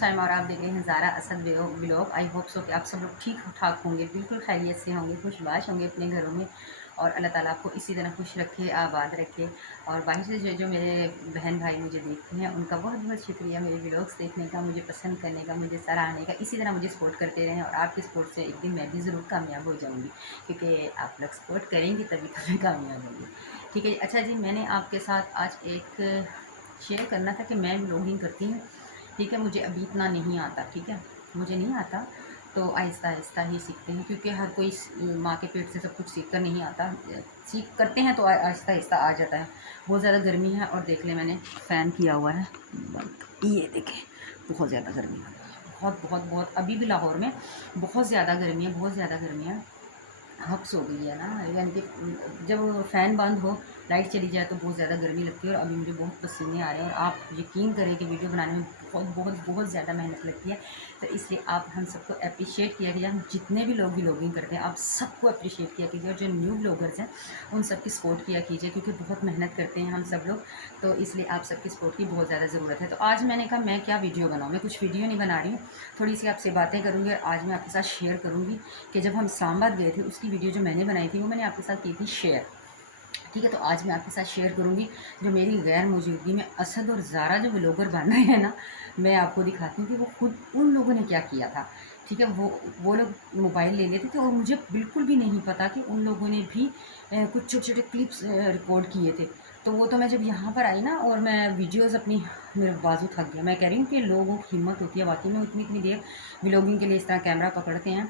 Time और आप देख रहे हैं Zara Asad blog. I hope so कि आप सब लोग ठीक ठाक होंगे, बिल्कुल खैरियत से होंगे, खुशबाश होंगे अपने घरों में। और अल्लाह ताला आपको इसी तरह खुश रखे, आबाद रखे। और बाहर से जो मेरे बहन भाई मुझे देखते हैं उनका बहुत बहुत शुक्रिया मेरे व्लॉग्स देखने का, मुझे पसंद करने का, मुझे सराहने का। इसी तरह मुझे सपोर्ट करते रहें और आपकी सपोर्ट से एक दिन मैं भी ज़रूर कामयाब हो जाऊँगी, क्योंकि आप लोग सपोर्ट करेंगे तभी तो मैं कामयाब होंगी। ठीक है, अच्छा जी, मैंने आपके साथ आज एक शेयर करना था कि मैं व्लॉगिंग करती हूँ। ठीक है, मुझे अभी इतना नहीं आता, ठीक है, मुझे नहीं आता, तो आहिस्ता आहिस्ता ही सीखते हैं, क्योंकि हर कोई माँ के पेट से सब कुछ सीख कर नहीं आता। सीख करते हैं तो आहिस्ता आहिस्ता आ जाता है। बहुत ज़्यादा गर्मी है और देख लें मैंने फ़ैन किया हुआ है, ये देखें बहुत ज़्यादा गर्मी है, बहुत बहुत बहुत। अभी भी लाहौर में बहुत ज़्यादा गर्मी है, बहुत ज़्यादा गर्मी है। हब्स हो गई है ना, यानी कि जब फ़ैन बंद हो, लाइट चली जाए तो बहुत ज़्यादा गर्मी लगती है। और अभी मुझे बहुत पसीने आ रहे हैं और आप यकीन करें कि वीडियो बनाने में बहुत बहुत बहुत ज़्यादा मेहनत लगती है। तो इसलिए आप हम सबको अप्रिशिएट किया कीजिए। हम जितने भी लोग व्लॉगिंग करते हैं आप सबको अप्रिशिएट किया कीजिए, और जो न्यू व्लॉगर्स हैं उन सब की सपोर्ट किया कीजिए, क्योंकि बहुत मेहनत करते हैं हम सब लोग। तो इसलिए आप सबकी सपोर्ट की बहुत ज़्यादा ज़रूरत है। तो आज मैंने कहा मैं क्या वीडियो बनाऊँ, मैं कुछ वीडियो नहीं बना रही हूँ, थोड़ी सी आपसे बातें करूँगी और आज मैं आपके साथ शेयर करूँगी कि जब हम इस्लामाबाद गए थे उसकी वीडियो जो मैंने बनाई थी वो मैंने आपके साथ की थी शेयर। ठीक है, तो आज मैं आपके साथ शेयर करूँगी जो मेरी गैर मौजूदगी में असद और ज़ारा जो व्लॉगर बन रहे हैं ना, मैं आपको दिखाती हूँ कि वो खुद उन लोगों ने क्या किया था। ठीक है, वो लोग मोबाइल ले लेते थे और मुझे बिल्कुल भी नहीं पता कि उन लोगों ने भी कुछ छोटे छोटे क्लिप्स रिकॉर्ड किए थे। तो वो तो मैं जब यहाँ पर आई ना और मैं वीडियोज़ अपनी, मेरा बाजू थक गया। मैं कह रही हूँ कि लोगों की हिम्मत होती है वाकई में, इतनी इतनी देर व्लॉगिंग के लिए इस तरह कैमरा पकड़ते हैं।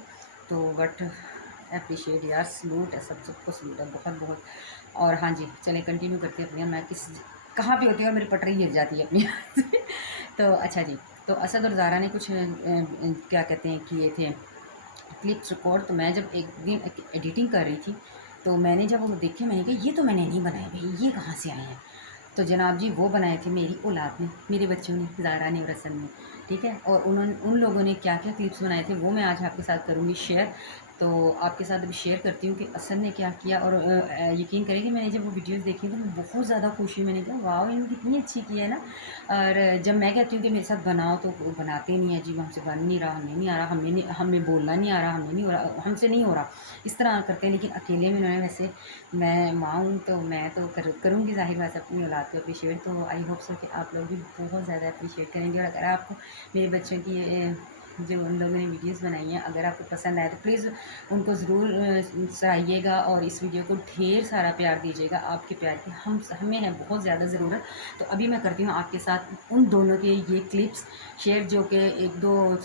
तो बट अप्रिशिएट यार, सलूट है, सबको सलूट है, बहुत बहुत। और हाँ जी, चलें कंटिन्यू करते हैं अपने। मैं कहाँ पे होती है और मेरी पटरी गिर जाती है अपनी तो अच्छा जी, तो असद और ज़ारा ने कुछ क्या कहते हैं किए थे क्लिप्स रिकॉर्ड। तो मैं जब एक दिन एडिटिंग कर रही थी तो मैंने जब वो देखे, मैंने कहा ये तो मैंने नहीं बनाए भाई, ये कहाँ से आए हैं। तो जनाब जी वो बनाए थे मेरी औलाद ने, मेरे बच्चों ने, ज़ारा ने और असद ने। ठीक है, और उन लोगों ने क्या क्या क्लिप्स बनाए थे वो मैं आज आपके साथ करूँगी शेयर। तो आपके साथ अभी शेयर करती हूँ कि असद ने क्या किया। और यकीन करें कि मैंने जब वो वीडियोस देखी तो मैं बहुत ज़्यादा खुश हुई। मैंने कहा वाह, इन्होंने कितनी अच्छी की है ना। और जब मैं कहती हूँ कि मेरे साथ बनाओ तो वो बनाते नहीं है जी, हमसे बन नहीं रहा, हमें नहीं आ रहा, हमें बोलना नहीं आ रहा, हमें नहीं हो रहा, हमसे नहीं हो रहा, इस तरह करते हैं। लेकिन अकेले में उन्होंने, वैसे मैं माँ हूँ तो मैं तो करूँगी ज़ाहिर बात अपनी औलाद को अप्रिशिएट। तो आई होप सो कि आप लोग भी बहुत ज़्यादा अप्रिशिएट करेंगे। और अगर आपको मेरे बच्चों की जो उन लोगों ने वीडियोस बनाई हैं अगर आपको पसंद आए तो प्लीज़ उनको ज़रूर सराहिएगा और इस वीडियो को ढेर सारा प्यार दीजिएगा। आपके प्यार की हमें है बहुत ज़्यादा ज़रूरत। तो अभी मैं करती हूँ आपके साथ उन दोनों के ये क्लिप्स शेयर, जो कि एक दो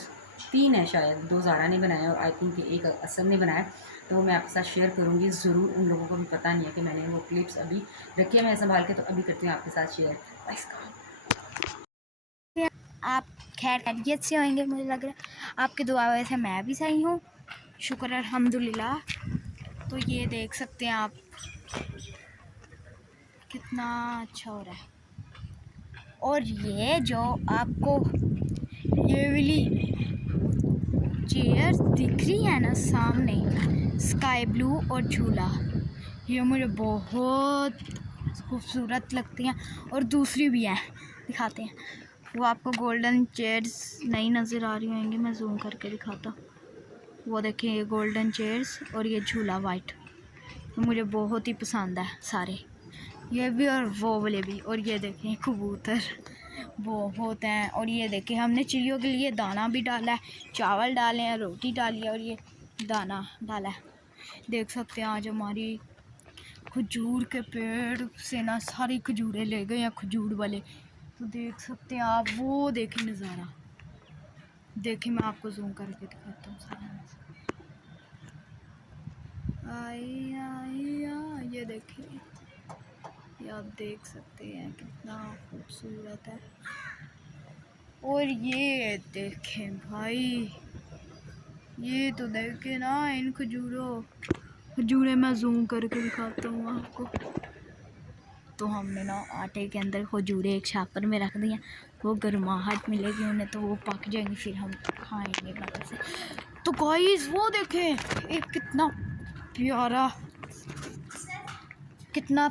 तीन है शायद, दो ज़ारा ने बनाया और आई थिंक एक असद ने बनाया। तो मैं आपके साथ शेयर करूँगी ज़रूर। उन लोगों को भी पता नहीं है कि मैंने वो क्लिप्स अभी रखे मैं संभाल के, तो अभी करती हूँ आपके साथ शेयर। आप खैर खैरियत से होंगे, मुझे लग रहा है आपकी दुआ से मैं भी सही हूँ, शुक्र अल्हम्दुलिल्लाह। तो ये देख सकते हैं आप कितना अच्छा हो रहा है। और ये जो आपको ये वाली चेयर दिख रही है ना सामने, स्काई ब्लू और झूला, ये मुझे बहुत खूबसूरत लगती हैं। और दूसरी भी है, दिखाते हैं। वो आपको गोल्डन चेयर्स नहीं नज़र आ रही होंगी, मैं जूम करके दिखाता हूँ। वो देखें, ये गोल्डन चेयर्स और ये झूला वाइट, मुझे बहुत ही पसंद है सारे, ये भी और वो वाले भी। और ये देखें कबूतर बहुत हैं। और ये देखें हमने चिड़ियों के लिए दाना भी डाला है, चावल डाले हैं, रोटी डाली है और ये दाना डाला है। देख सकते हैं आज हमारी खजूर के पेड़ से ना सारी खजूरें ले गए हैं, खजूर वाले। तो देख सकते हैं आप, वो देखें नज़ारा, देखें मैं आपको जूम करके दिखाता हूँ सारा। ये देखिए, ये आप देख सकते हैं कितना खूबसूरत है। और ये देखें भाई, ये तो देखें ना इन खजूरें मैं जूम करके दिखाता हूँ आपको। तो हमने ना आटे के अंदर खजूरें एक छापर में रख दी हैं, वो गर्माहट मिलेगी उन्हें तो वो पक जाएंगी, फिर हम खाएंगे मज़े से। तो गाइस वो देखें एक कितना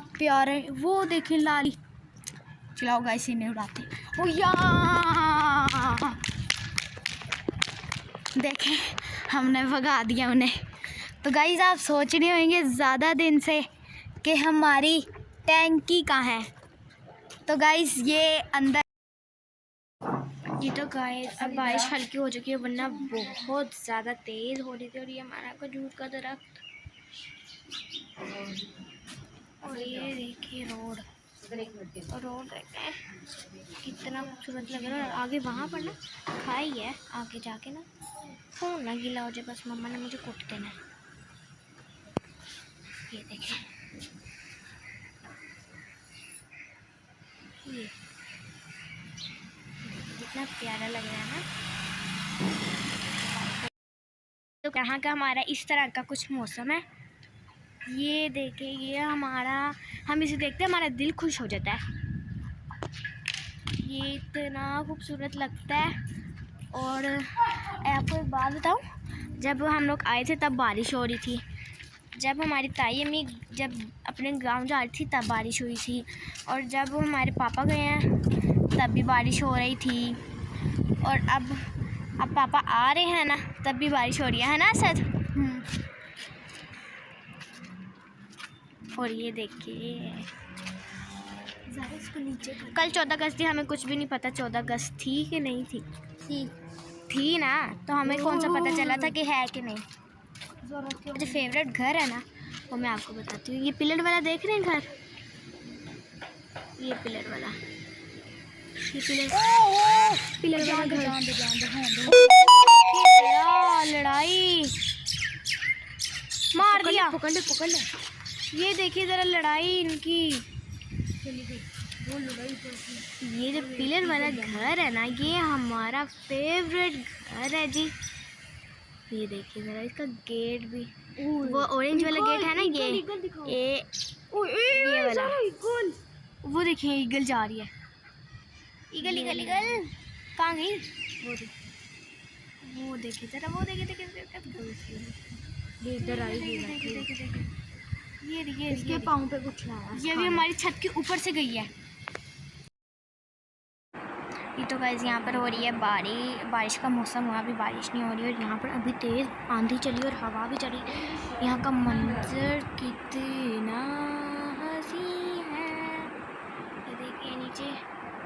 प्यारा है, वो देखें लाली। चलाओ गाइस, इन्हें उड़ाते। ओ या देखें हमने भगा दिया उन्हें। तो गाइस आप सोच रहे होंगे ज़्यादा दिन से कि हमारी टैंकी कहाँ है। तो गाइस ये अंदर, ये तो गाइस अब बारिश हल्की हो चुकी है, वरना बहुत ज़्यादा तेज़ हो रही थी। और ये हमारा खजूर का दरख्त, और ये देखिए रोड देखें कितना खूबसूरत लग रहा है। और आगे वहाँ पर ना खाई है, आगे जाके ना फ़ोन ना गीला हो जाए, बस मम्मा ने मुझे कुट देना है। ये देखें, ये कितना प्यारा लग रहा है ना। तो यहाँ का हमारा इस तरह का कुछ मौसम है। ये देखिए, ये हमारा, हम इसे देखते हैं हमारा दिल खुश हो जाता है। ये इतना खूबसूरत लगता है। और आपको एक बात बताऊँ, जब हम लोग आए थे तब बारिश हो रही थी। जब हमारी ताई अम्मी जब अपने गांव जा रही थी तब बारिश हुई थी। और जब हमारे पापा गए हैं तब भी बारिश हो रही थी। और अब पापा आ रहे हैं ना, तब भी बारिश हो रही है ना असद। और ये देखिए इसको नीचे, कल 14 अगस्त थी, हमें कुछ भी नहीं पता 14 अगस्त थी कि नहीं थी। थी ना, तो हमें कौन सा पता चला था कि है कि नहीं। जो फेवरेट घर है ना वो मैं आपको बताती हूँ। ये पिलर वाला देख रहे हैं घर, ये पिलर वाला, ये पिलर वाला घर। लड़ाई मार दिया, पकड़ ले। ये देखिए ज़रा लड़ाई इनकी। ये जो पिलर वाला घर है ना, ये हमारा फेवरेट घर है जी। ये देखिए ज़रा इसका गेट भी, वो ऑरेंज वाला गेट है ना, ये वाला। वो देखिए ईगल जा रही है, ईगल कहाँ गई। वो देखिए ज़रा, वो देखिए इधर आई। ये देखिए इसके पाँव पे कुछ है। ये भी हमारी छत के ऊपर से गई है। ये तो गाइस यहाँ पर हो रही है बारिश का मौसम हुआ, अभी बारिश नहीं हो रही है। और यहाँ पर अभी तेज़ आंधी चली और हवा भी चली। यहाँ का मंजर कितना हसी है। ये देखिए नीचे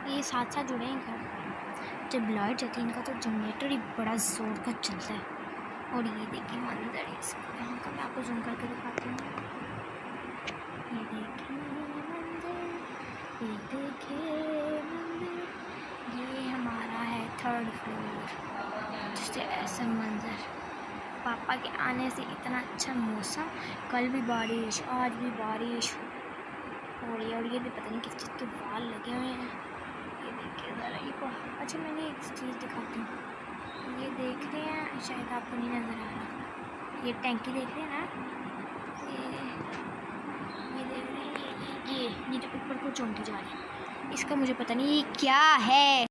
ये साथ साथ जुड़े हैं घर। जब लाइट जाती है इनका तो जनरेटर ही बड़ा ज़ोर का चलता है। और ये देखिए मंजर इसका, यहाँ का मैं आपको जूम करके दिखाती हूँ। ये देखिए मंजर, ये देखिए मंजर, ये हमारा है 3rd फ्लोर। जिससे ऐसा मंजर, पापा के आने से इतना अच्छा मौसम, कल भी बारिश आज भी बारिश हो रही है। और ये भी पता नहीं किस चीज़ के बाल लगे हुए हैं। ये देखिए ज़रा ये को, अच्छा मैंने एक चीज़ दिखाती हूँ। ये देख रहे हैं, शायद आपको नहीं नज़र आ रहा, ये टैंकी देख रहे हैं ना, ये देख रहे हैं, ये जो ऊपर को चौंकी जा रही है, इसका मुझे पता नहीं ये क्या है।